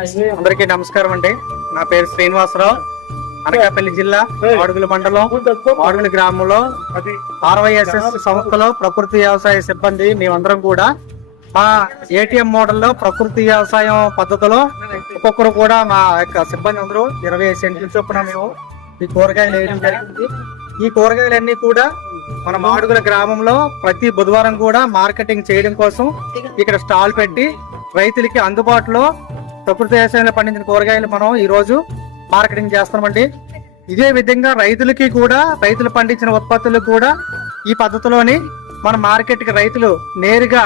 అందరికీ నమస్కారం అండి. నా పేరు శ్రీనివాసరావు. అనకాపల్లి జిల్లా మాడుగుల మండలం మాడుగుల గ్రామంలో RYSS సంస్థలో ప్రకృతి వ్యవసాయ సిబ్బంది మేమందరం కూడా మా ATM మోడల్లో ప్రకృతి వ్యవసాయం పద్ధతిలో ఒక్కొక్కరు కూడా మా యొక్క సిబ్బంది అందరూ 25 సెంట్లు చొప్పున మేము ఈ కూరగాయలు వేయడం జరిగింది. ఈ కూరగాయలన్నీ కూడా మన మాడుగుల గ్రామంలో ప్రతి బుధవారం కూడా మార్కెటింగ్ చేయడం కోసం ఇక్కడ స్టాల్ పెట్టి రైతులకి అందుబాటులో ప్రకృతి వ్యవసాయంలో పండించిన కూరగాయలు మనం ఈ రోజు మార్కెటింగ్ చేస్తామండి. ఇదే విధంగా రైతులకి కూడా రైతులు పండించిన ఉత్పత్తులు కూడా ఈ పద్ధతిలోని మన మార్కెట్ కి రైతులు నేరుగా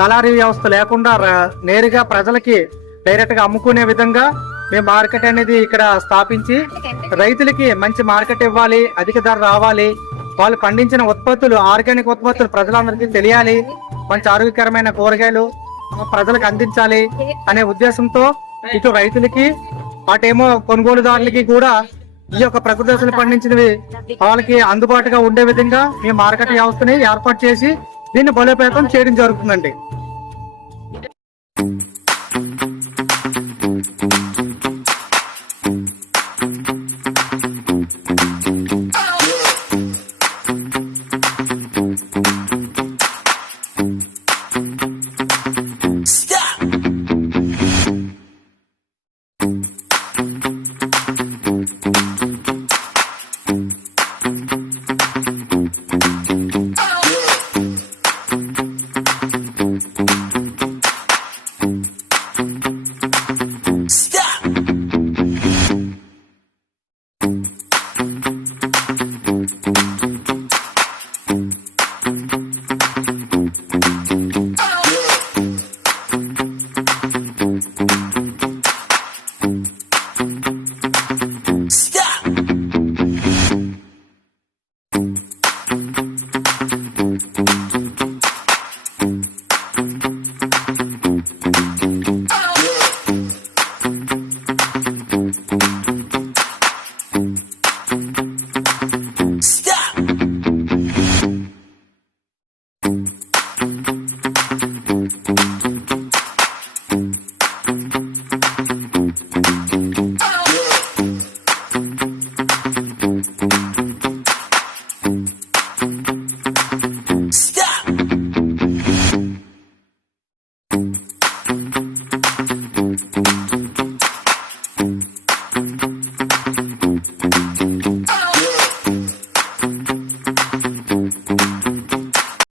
దళారీ వ్యవస్థ లేకుండా నేరుగా ప్రజలకి డైరెక్ట్ గా అమ్ముకునే విధంగా మేము మార్కెట్ అనేది ఇక్కడ స్థాపించి రైతులకి మంచి మార్కెట్ ఇవ్వాలి, అధిక ధర రావాలి, వాళ్ళు పండించిన ఉత్పత్తులు ఆర్గానిక్ ఉత్పత్తులు ప్రజలందరికీ తెలియాలి, మంచి ఆరోగ్యకరమైన కూరగాయలు ప్రజలకు అందించాలి అనే ఉద్దేశంతో ఇటు రైతులకి అటేమో కొనుగోలుదారులకి కూడా ఈ యొక్క ప్రకృతి వ్యవసాయం పండించినవి వాళ్ళకి అందుబాటుగా ఉండే విధంగా ఈ మార్కెట్ వ్యవస్థని ఏర్పాటు చేసి దీన్ని బలోపేతం చేయడం జరుగుతుందండి.